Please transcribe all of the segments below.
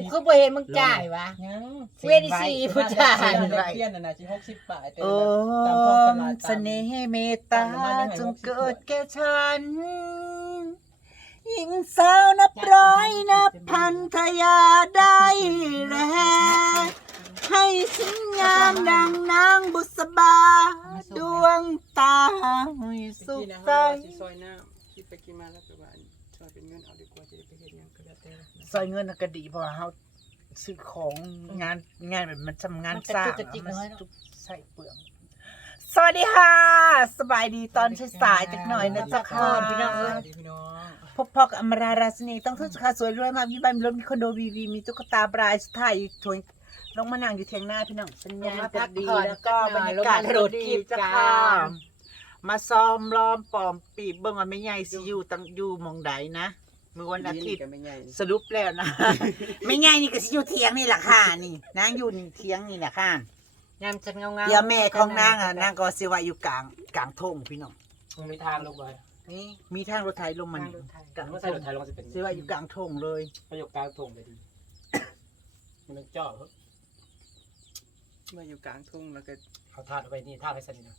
กูคือบ่เห็นมึงจ่ายวะ ยังเวทีสี่ผู้ชายเพี้ยนน่ะนะที่หกสิบบาทโอ้ตามท้องตลาดเสน่ห์เมตตาจงเกิดแก่ฉัน หญิงสาวนับร้อยนับพันทยาได้แลให้สิงงามดังนางบุษบา ดวงตาสุสุขกใสใจซอยน้ำคิดไปกินมาแล้ว ซอยเงินน่ะก็ดีเพราะว่าเขาซื้อของงานงานแบบมันทำงานสร้างมันกระจุกกระจิกมันน้อยเนอะ จุกใส่เปลือง สวัสดีค่ะ สบายดีตอนสายๆจักหน่อยนะจ๊ะค่ะพี่น้องเอ้ยดีพี่น้องพบพ่อกับอมราราชนีต้องทุกค่ะสวยรวยมากมีบ้านมีรถมีคอนโดวีวีมีตุ๊กตาบรายสุดท้ายอยู่ถวยลงมานั่งอยู่เทียงหน้าพี่น้องสัญญาณจะดีแล้วก็บรรยากาศก็ดีจ้ะค่ะมาซ้อมล้อมปลอมปีบเบิ่งว่าไม่ใหญ่สิอยู่ตั้งอยู่หมองใดนะ มือวันอาทิตย์ก็ไม่ใหญ่สรุปแล้วนะ ไม่ใหญ่นี่ก็สิอยู่เทียงนี่แหละค่ะนี่นางอยู่นี่เทียงนี่แหละค่ะยามฉันเงาๆเดี๋ยวแม่ของนางอะนางก็สิว่าอยู่กลางกลางทงพี่น้องมันมีทางลงไปนี่มีทางรถไถลงมานี่กลางเมื่อทใส่รงถไทยลงจะเป็นสิว่าอยู่กลางทงเลยประโยคกลางทงเลยดีมันเป็นเจ้าเขามาอยู่กลางทุ่งแล้วก็เขาทาดเอาไปนี่ท่าให้สนิทนะ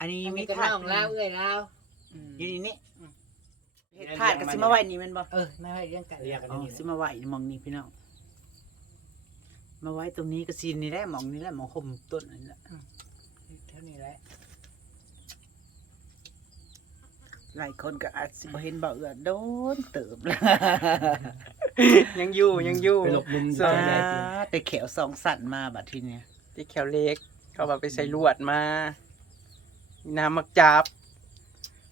อันนี้มีมีกระถาดน่องลาวเอ้ยลาวอืมอยู่นี่นี่ เฮ็ดถาดก็สิมาไว้นี่แม่นบ่เออไม่ให้เรื่องกันเรียกกันอ๋อนี่สิมาไว้มองนี่พี่น้อง มาไว้ตรงนี้ก็ซีนนี่แหละหมองนี่แหละหมองคมต้นนั่นแหละเท่านี้แหละหลายคนก็อาจสิบ่เห็นบ่เอื้อโดนเติบแล้วยังอยู่ยังอยู่ไปหลบมุมสวยได้แต่แขวสองสั่นมาบัดทีเนี้ยที่แขวเล็ก เขาว่าไปใส่ลวดมา น้ำมักจับ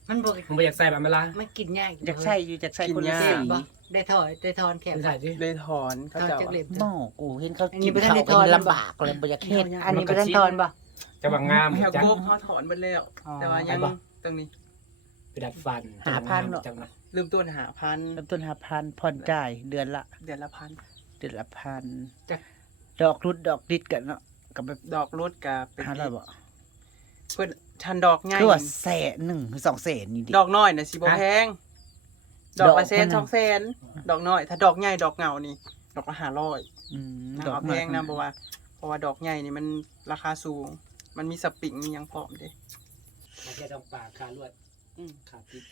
มันบ่ผมไปอยากใส่แบบเวลามันกินยากอยากใส่อยู่อยากใส่กินคนละยากสีบ่ ได้ถอยได้ทอนแขไปนใส่ดิเลยถอนถเขาอนเจะจากเล็บหม้อกูเห็นเขาอันนี้กินบ่ทันข้าวได้เป็ทอนนลำบากเลยบ่อยากเฮ็ดอันนี้บ่ทันทอนบ่จะบางงามไม่เอาจังกบเขาถอนไปแล้วแต่ว่ายังตรงนี้ไปดัดฟันจังนะลืมต้นหาพันเริ่มต้นหาพันผ่อนจ่ายเดือนละ เดือนละพันเดือนละพันจ้ะ ดอกรุดดอกดิดกันเนาะกับแบบดอกรถกับเป็นหาแล้วบ่เพื่อน ชันดอกง่ายคือว่าแสนหนึ่งหรือสองแสนนี่ดิ ดอกน้อยนะสิบ่แพงดอกละแสนดอกมันน่ะ สองแสนดอกน้อย ถ้าดอกใหญ่ดอกเหงานี่ ดอกละห้าร้อยอืมดอกแพงนะเพราะว่าเพราะว่าดอกใหญ่นี่มันราคาสูง มันมีสปริงมีหยังพร้อมเด้มาแค่ต้องปากคาลวดอืมขาติด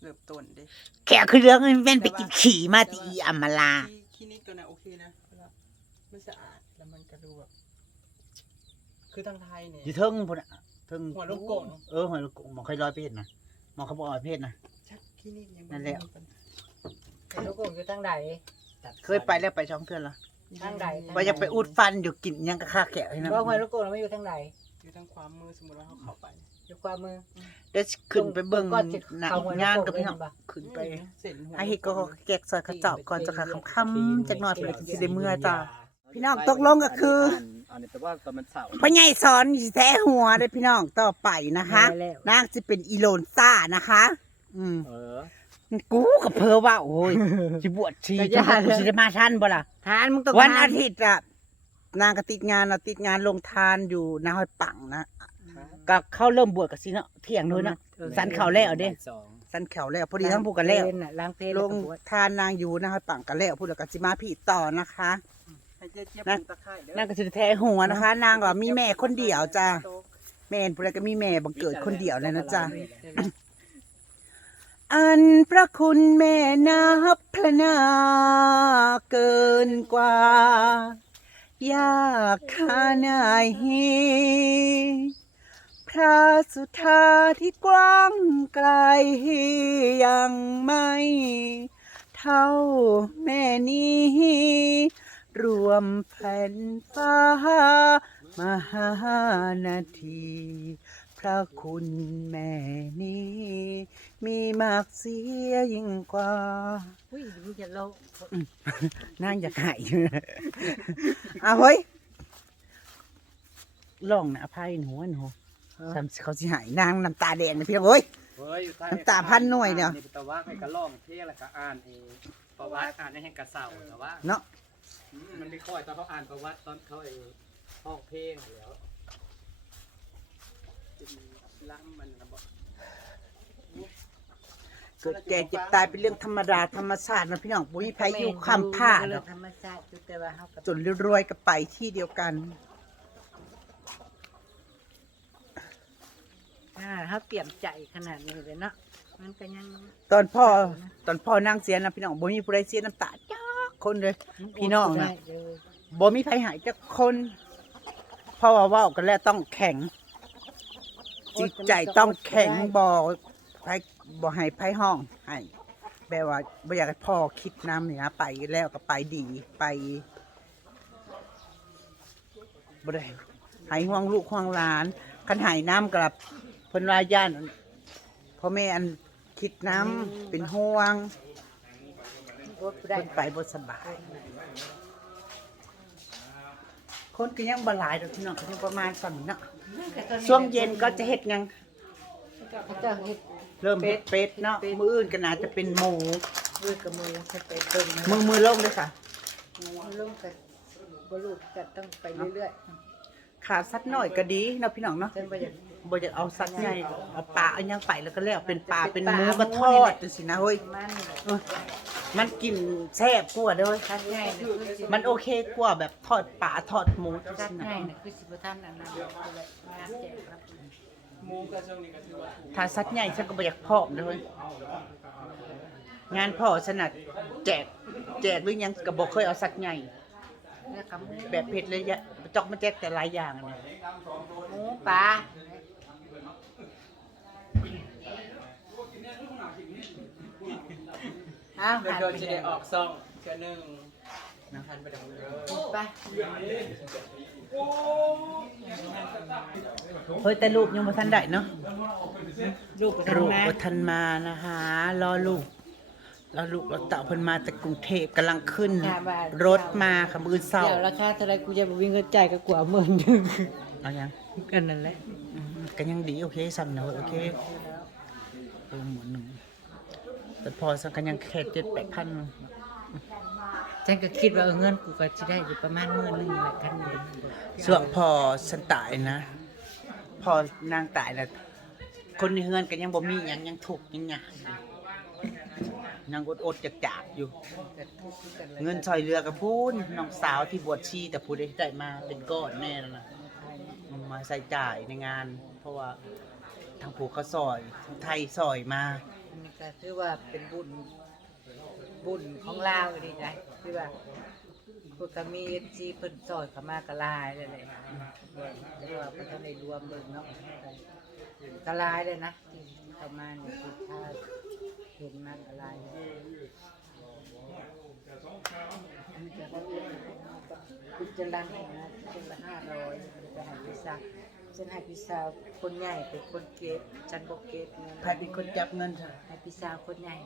เริ่มต้นเด้ แขกคือเรื่องแม่นไปกินขี่มาตีอัมมาลา ที่คลินิกตัวน่ะโอเคนะเวลามันสะอาดแล้วมันก็ดูแบบคือทางไทยเนี่ย อยู่เทิงพุ่นน่ะ เทิงหัวลูกโป่งเออหัวลูกโป่งหมองเคยร้อยเพศนะหมองเขาบอกร้อยเพศนะ ชักคลินิกยังนั่นแหละลูกโป่งอยู่ทางใดเคยไปแล้วไปช่องเทือนละทางใดว่าจะไปอุดฟันอยู่กินยังกะค่าแขกให้นะว่าห้วยลูกโป่งมันอยู่ทางใดอยู่ทางความมือสมมติว่าเขาเข้าไปอยู่ขวามือเดี๋ยวขึ้นไปเบิ่งก่อนจะหนังเข้าห้วยลูกงานโป่งกับพี่น้องเลยเห็นปะขึ้นไปเส้นหัวให้เฮ็ดก็แกกซอยเขาเจาะก่อนจะค่ะค่ำๆจักหน่อยเพิ่นก็สิได้เมื่อจ้า พี่น้องตกลงก็คืออั นนี้แต่ว่าตอนมันเสาร์พ่อใหญ่สอนสิแท้หัวเด้อพี่น้องต่อไปนะคะได้แล้ว นางจะเป็นอีโลนซ่านะคะ อืมเออกูกับเพอว่า โอ้ยสิบวชชีก็จะย่าเลยสิได้มาทันบ่ล่ะทานมึงต้องวันทอาทิตย์อะนางก็ติดงานเนาะติดงานลงทานอยู่นาห้อยปังนะก็เข้าเริ่มบวชกับสิเนาะเที่ยงด้วยเนาะ สันเขาแล้วเด้ สองสันแขวแล้วพอดีทั้งผู้กันแล้ว ล้างเพลลงทานนางอยู่นาห้อยปังกันแล้วพูดแล้วก็สิมาพี่ต่อนะคะ ให้เจ๊เจี๊ยบนั่ปนลูกตะไคร้เด้อนางก็สิแท้หัวนะคะ นางก็มีแม่คนเดียวจ้าแม่นผู้ใดก็มีแม่บังเกิดคนเดียวเลยนะจ๊ะอันพระคุณแม่นับพระนาเกินกว่า ยากขานายเฮพระสุธาที่กว้างไกลยังไม่ เท่าแม่นี้ รวมแผ่นฟ้ามหานาที พระคุณแม่นี้ มีมากเสียยิ่งกว่า อุ้ยมึงจะลงนางอยากหายอะเฮ้ยลองนะอภัยหนูหนูทำเขาสิหายนางน้ำตาแดงเลยพี่น้องเอ้ยเฮ้ยอยู่ใต้น้ำตาพันหน่วยเนี่ยแต่ว่าให้กระล่องเท่แล้วก็อ่านเองประวัติอ่านให้กระเสาแต่ว่า เนาะอื มมันไม่ค่อยตอนเขาอ่านประวัติตอนเขาไอ้ห้องเพลงแล้วล้ำมันระบอกเกิดแก่เจ็บตายเป็นเรื่องธรรมดาธรรมชาตินะพี่น้องบุ้ยไพอยู่คำผ้าเรื่เนาะธรรมชาติอยู่แต่ว่าเฮากับจนรวยๆก็ไปที่เดียวกันอ่าเฮาเตรียมใจขนาดนี้เลยเนาะมันก็ยังตอนพ่อตอนพ่อนางเสียนะพี่น้องบ่มีผู้ใดเสียน้ำตาจัก คนเลยพี่น้องนะได้เลยบ่มีไผหายจักคนเพราะว่าเว้ากันแล้วต้องแข็ง จิตใจต้องแข็งบ่ไผบ่ให้ไผห้องให้แบบว่าบ่อยากให้พ่อคิดน้ำเนี่ยไปแล้วก็ไปดีไปบ่ได้ให้ห่วงลูกห่วงหลานคันใหายน้ำกับเพิ่นว่าย่านพ่อแม่อันคิดน้ำเป็นห่วง อดบ่ได้เพิ่นไปบ่สบาย คนก็ยังบ่หลายดอกพี่น้องก็ยังประมาณสั่นเนาะช่วงเย็นก็จะเฮ็ดหยัง เขาเจ้าเฮ็ด เริ่มเฮ็ดเป็ดเนาะเป็ดมื้ออื่นก็น่าจะเป็นหมูมือกับมือให้ไปเบิ่งมือมือลงเลยค่ะมือลงกันบ่รู้ก็ต้องไปเรื่อยขาดสักหน่อยก็ดีเนาะพี่น้องเนาะๆจนบ่อยากบ่อยากเอาสักใหญ่เอาปลาเอาหยังไปแล้วก็แล้วเป็นปลาเป็นหมูเป็ก็นทปลาอดจังซี่นะเฮ้ยมันนี่แหละเออ มันกินแซ่บกว่าเด้อทัดง่ายนะคือสิมันโอเคกว่าแบบทอดปลาทอดหมูจังทัดซี่นะง่ายนะคือสิบ่ทันอันนั้นเลยงานแจกครับหมูก็ช่วงนี้ก็ถือว่าถูกถ้าสักใหญ่ฉันก็บ่อยากพร้อมเด้อเฮ้ยงานพ่อสนัดแจกแจกหรือยังก็บ่เคยเอาสักใหญ่ แล้วกับหมูแบบเผ็ดเลยยะจอกมาแจกแต่หลายอย่างอะนะหมูปลา อ้าวเดี๋ยวหันโดนไปจะไหนได้ออกซองเทื่อหนึงนะทันไปดังเด้อไปเฮ้ยแต่ลูกยังบ่ทันได้เนาะลูกไปลูกทำงานบ่ทันมานะคะรอลูกรอลูกรอเต่าเพิ่นมาจากกรุงเทพกำลังขึ้น รถมาค่ะมื้อเช้าเดี๋ยวราคาเท่าไรกูจะบ่มีเงินจ่ายก็กว่าหมื่นหนึงเอายังกันนั่นแหละ อืมก็ยังดีโอเคสั่นเนาะโอเคโอ้หมื่นหนึง แต่พอสั่งกันยังแค่7 8,000ฉันก็คิดว่าเออเงินกูก็สิได้อยู่ประมาณหมื่นหนึงแหละกันเดียวส่วนพอฉันตายนะ พอนางตายแล้วคนในเฮือนก็ยังบ่มีหยังยังทุกข์ยังหยากอยู่ยังอดๆจากๆอยู่ก็ทุกข์กันเลยเงินช่วยเหลือกับพูนน้องสาวที่บวชชีแต่ผู้ได้ได้มาเป็นก้อนแน่แล้วนะมันมาใส่จ่ายในงาน เพราะว่าทางผูกเขาซอยทางไทยซอยมาอั นนี้ก็ถือว่าเป็นบุญบุญของลาวดีใจคือว่าพวกก็มี FC เพิ่นซอยเขามากระลายเลยแหละแต่ว่าเพิ่นทันได้รวมเบิ่งเนาะกระลายเลยนะที่เข้ามานี่คือถ้าเห็นมากระลายเลยคุณจะรันนะคุณละห้าร้อยจะห้พิซซ่า ฉันให้พิซซ่าคนใหญ่เป็นคนเก็บฉันบอกเก็บเงินใครเป็นคนจับเงินค่ะให้พิซซ่าคนใหญ่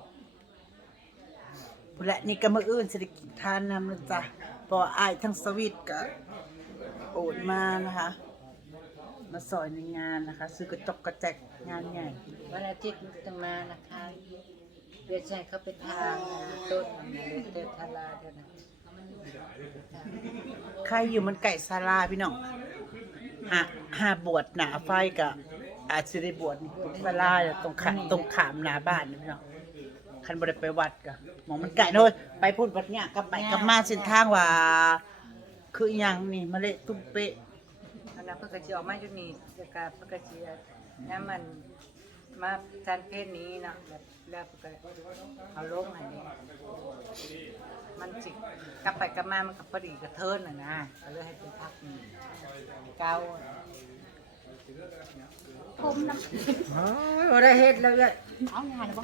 ผู้และนี่ก็มื้ออื่นเศรษฐกิจทานนำนะจ๊ะเพออายทั้งสวิตก็โอนมานะคะ มาซอยในงานนะคะ ซื้อกระจกกระแจกงานใหญ่วันอาทิตย์จะมานะคะเดี๋ยวฉันเขาไปทางต้นเลเตอร์ทาราเดี๋ยวนะ ใครอยู่มันไก่ศาลาพี่น้อง หาหาบวชหนาไฟก็อาจจะได้บวชตรงศาลาตรงขาตรงขามหนาบ้านนี่พี่น้องคันบ่ได้ไปวัดก็หมองมันไก่เนอะไปพูดวัดเนี่ยกลับไปกลับมาเส้นทางว่า คืออหยังนี่มะเละตุ้มเป๊ะ อันนั้นเพื่อกระเจียวมาอยู่นี่จะกาเพื่อกระเจีนี่มันมาจันเพศนี้เนาะแบบแล้วเพื่อกเอาลงอันนี้ มันสิกลับไปกลับมามันก็พอดีกระเทินน่ะนะก็เลยให้เป็นพักนี่เกาผมน้ำอ๋อได้เฮ็ดแล้วเลยเอางานแล้วบ่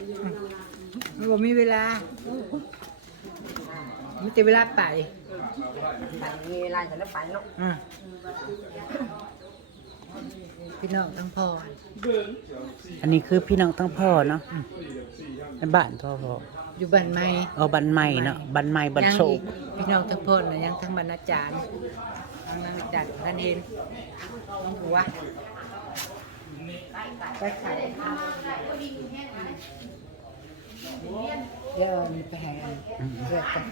มันบ่มีเวลามีแต่เวลาไปมีเวลาจะได้ไปเนาะอืมพี่น้องทั้งพ่ออันนี้คือพี่น้องทั้งพ่อเนาะอืมในบ้านพ่อพ่อ อยู่บ้านใหม่เอาบันใหม่เนาะบันใหม่บันโชคยังอีกพี่น้องทั้งพ่อน่ะยังทั้งบรรณาจารย์ทั้งนักอาจารย์ท่านเห็นน้องหัวไปขายเดี๋ยวเอานี่ไปให้อันเลือกกัน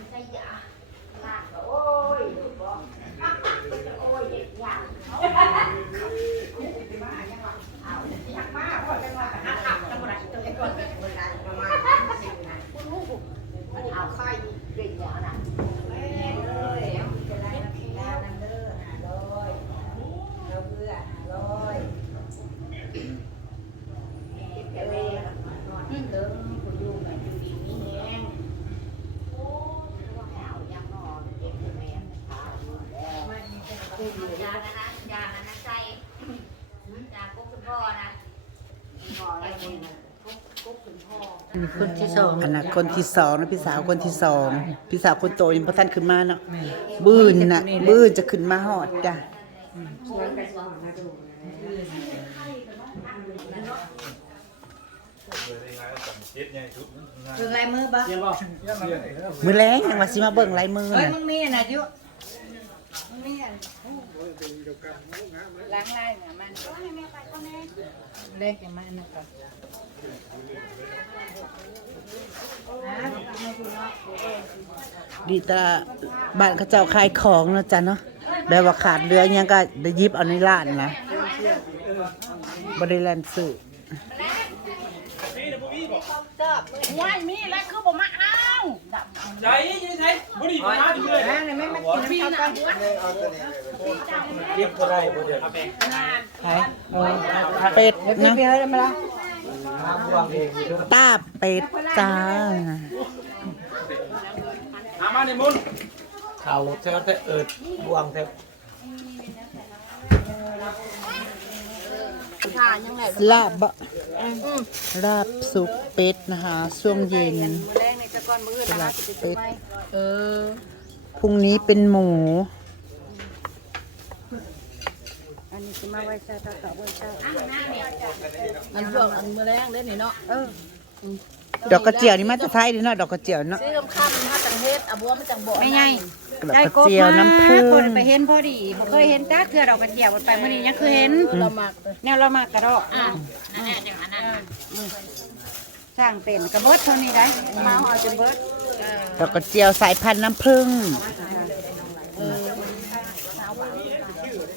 ยานะนะยานะนะใจยากุ๊กคุณพ่อนะบอกอะไรมึงกุ๊กกุ๊กคุณพ่ออันนี้คนที่สองอันนั้นคนที่สองนะพี่สาวคนที่สองพี่สาวคนโตยังพระท่านขึ้นมาเนาะบื้นน่ะบื้นจะขึ้นมาหอดจ้ะถึงลายมือบ่เยี่ยมบ่มือแรงยังว่าสิมาเบิ่งลายมือเฮ้ยน่ะมึงมีอันน่ะยุ มึงมีอันล้างไลายน่ะมันเล็กอย่างมันนะก่อนดีตาบ้านเขาเจ้าขายของเนาะจ้ะเนาะแบบว่าขาดเรืออิหยังก็ได้หยิบเอาในร้านนะบ่ได้แลนซื้อ ว่ามีแล้วคือผมมา เอาใจยังไงบุรีมาดิเลยนะนี่ไม่มากินข้าวกันเรียบร้อยบ่เดี๋ยวเอาไปขายเออเป็ดเดี๋ยวพี่นะเพียได้มาละตาเป็ดจ้าหามาในมุนเขาเท่าแต่เอิดบวงแต่ลาบลาบสุกเป็ดนะคะช่วงเย็น มือแรงในตะกอนมือลาบเป็ดเออพรุ่งนี้เป็นหมู อันนี้จะมาไว้ใส่ตะกอนไว้ใส่มันพวกอันมือแรงเด้นี่เนาะเออดอกกระเจียวนี่มาจากไทยเด้อเนาะดอกกระเจียวเนาะซื้อคำข้ามมันมาจังเฮ็ดอะบัวมันจังบ่ไม่ไงดอกกระเจียวน้ำผึ้งคนไปเห็นพอดีบ่เคยเห็นจ้าเทื่อดอกกระเจียวมันไปมื้อนี้ยังคือเห็นเรามักแนวเรามากกระดอกอะอันนั้นอย่างอันนั้น สร้างเป็นกระเบิดเท่านี้ได้มาเอาจนเบิดดอกกระเจียวสายพันธุ์น้ำผึ้ง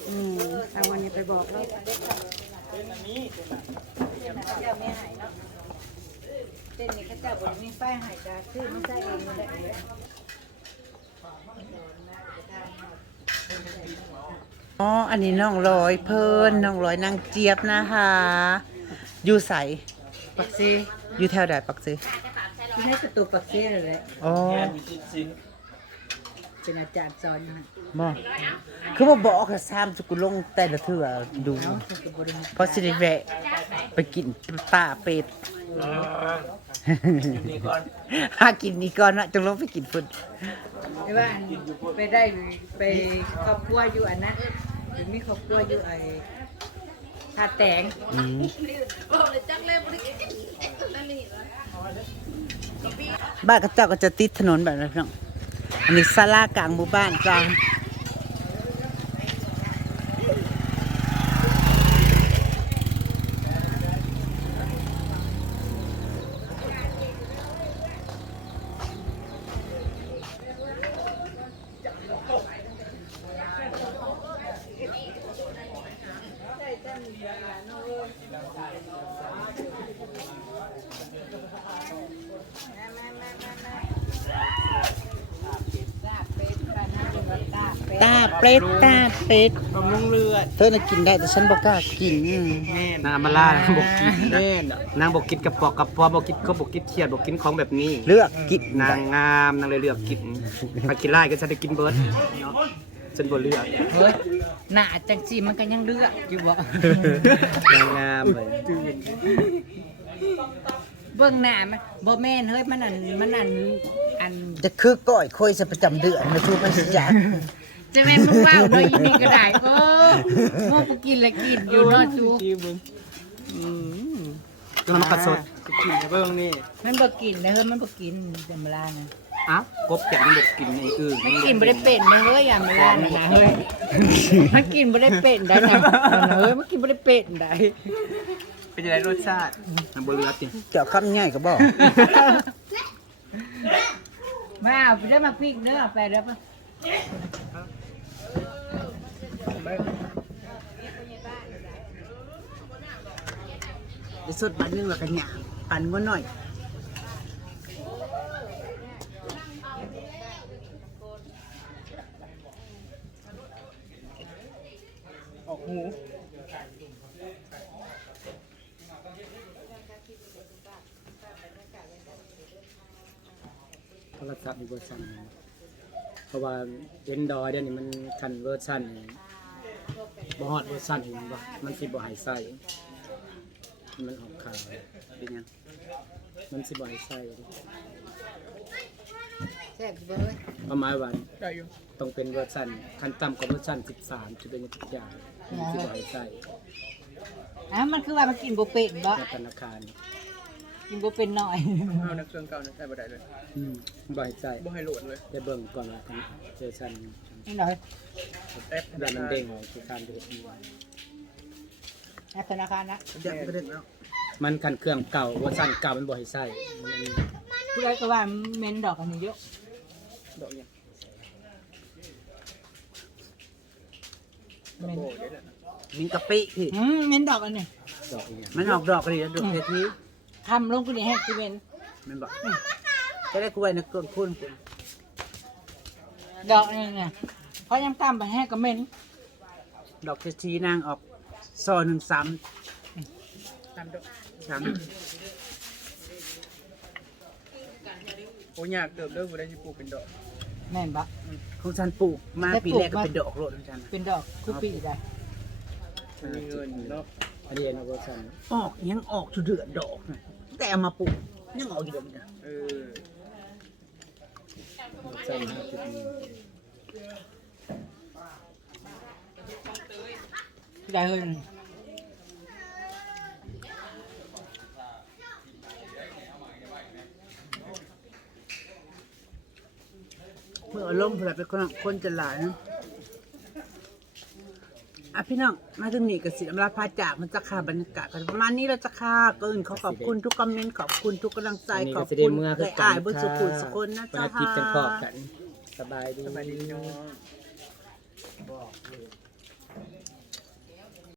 อืมเอาวันนี้ไปบอกแล้วเป็นนี่เขาเจ้าบ่ได้มีไฟหายจ้าซื้อมาใส่เองนี่แหละอ๋อ อันนี้น้องลอยเพิ่นน้องลอยนางเจี๊ยบนะคะ อยู่ใส ปักซีอยู่แถวใดปักซิที่ให้ประตูปักซีเลยแหละอ๋อแค่มีชิ้นเป็นอาจารย์สอนอยู่หั่นบ่คือบ่บอกค่ะซ้ำจุกุลงแต่ละเทื่อดูเนาะเพิ่นก็บ่ได้มีเพราะสิได้แวะไปกินป้าเป็ดนี่ก่อนหากินนี่ก่อนนะจงลงไปกินพุ่นไม่ว่าอันไปได้ไปครอบครัวอยู่อันนั้นหรือมีครอบครัวอยู่ไอ้ ท่าแตงอืมบ้านเขาเจ้าก็จะติดถนนแบบนั้นพี่น้องอันนี้ศาลากลางหมู่บ้านจ้า ตาเป็ดตาเป็ดบำรุงเลือดเธอน่ะกินได้แต่ฉันบ่กล้ากินแม่นนางมาล่านางบกกินแม่นนางบกกินกระปอกกระปอบกกินก็บกกินเขียดบกกินของแบบนี้เลือกกินนางงามนางเลยเลือกกินถ้ากินไล่ก็จะได้กินเบิร์ดฉันบ่เลือกเฮ้ย หน้าจังจีมันก็ยังเลือกอยู่บ่ นางงามเลยเบื้องหน้ามันบ่แม่นเฮ้ยมันอันมันอันอันจะคือก้อยคุยจะประจำเดือนมาชูไปสิจ้ะจะแม่นมึงว้าวเนาะอีนี่ก็ได้เออโมกูกินแล้วกินอยู่เนาะจูจีบึงอืมก็มันกระสดก็กินให้เบิ่งนี่มันบ่กินนะเฮ้ยมันบ่กินจำเวลานะ อะกบแกะมันบกกินไอ้อื่นมันกินบ่ได้เป็นนะเฮ้ยอย่างเวลานะเฮ้ยมันกินบ่ได้เป็นได้นะเฮ้ยมันกินบ่ได้เป็นได้เป็นยังไงรสชาตินางบ่เลือกกินเจ้าคำง่ายก็บอกมาเอาไปได้มาพริกเด้อเอาไปเด้อมาสดบันนึงแล้วก็หยาปั่นก็หน่อย ออกหูโทรศัพท์มีเวอร์ชันเพราะว่าเอ็นดอยเดี๋ยวนี้มันทันเวอร์ชันบ่ฮอดเวอร์ชันมันบ่มันสิบ่ให้ใส่มันออกขาวเป็นหยังมันสิบ่ให้ใส่แซ่บเบิดประมาณว่าได้อยู่ต้องเป็นเวอร์ชันคันต่ำกว่าเวอร์ชัน13จะเป็นทุกอย่างมัน สิบ่ให้ใส่อะมันคือว่ามันกินบ่เป็นบ่ในธนาคารกินบ่เป็นหน่อยเอานักเครื่องเก่านะใส่บ่ได้เลยอืมบ่ให้ใส่บ่ให้โหลดเลยได้เบิ่งก่อนว่าเป็นเวอร์ชันนี่หน่อยแอปแล้วมันเด้งออกคือการดูดแอปธนาคารนะเดี๋ยวก็ได้แล้วมันคันเครื่องเก่าเวอร์ชันเก่ามันบ่ให้ใส่มันผู้ใดก็ว่าเม้นดอกอันนี้เยอะดอกเนี่ย เม้นโอ้เดี๋ยวนะมีกะปิพี่อืมเม้นดอกอันนี้ดอกอีหยังมันออกดอกก็ดีแล้วดอกเศรษฐีทำลงกูนี่ให้กูเม้นมันบอกจะได้กูไว้ในก้นคุณดอกนี่ไงเพราะยังตามไปให้ก็เม้นดอกเศรษฐีนางออกซอหนึ่งสามตามดอกสามโอ้ยากเติบเด้อบ่ได้สิปลูกเป็นดอก แม่นบ่ ของฉันปลูกมาได้ปีปลูกแรกก็มาเป็นดอกโลดของฉันเป็นดอกคุปีได้มันมีเงินเนาะอันนี้นะเวอร์ชันออกยังออกทุเดือนดอกน่ะแต่เอามาปลูกยังออกอยู่เดือนนะเออเวอร์ชันห้าจุดหนึ่งได้เฮ้ย ออารมณ์เผื่อเป็นคนคนจะหลายนะอะพี่น้องมาถึงนี่กับสิอำลาพาจากมันจะค่าบรรยากาศกันประมาณนี้เราจะค่าเกินขอขอบคุณทุกคอมเมนต์ขอบคุณทุกกำลังใจอันนี้ขอก็บสิได้คุณเมื่อเคคือยกัอ่านนบุญสุขุนสกุลนะวันเจ้าอาทิตย์จังพอค่ะกันสบายดีสบายดีพี่น้อง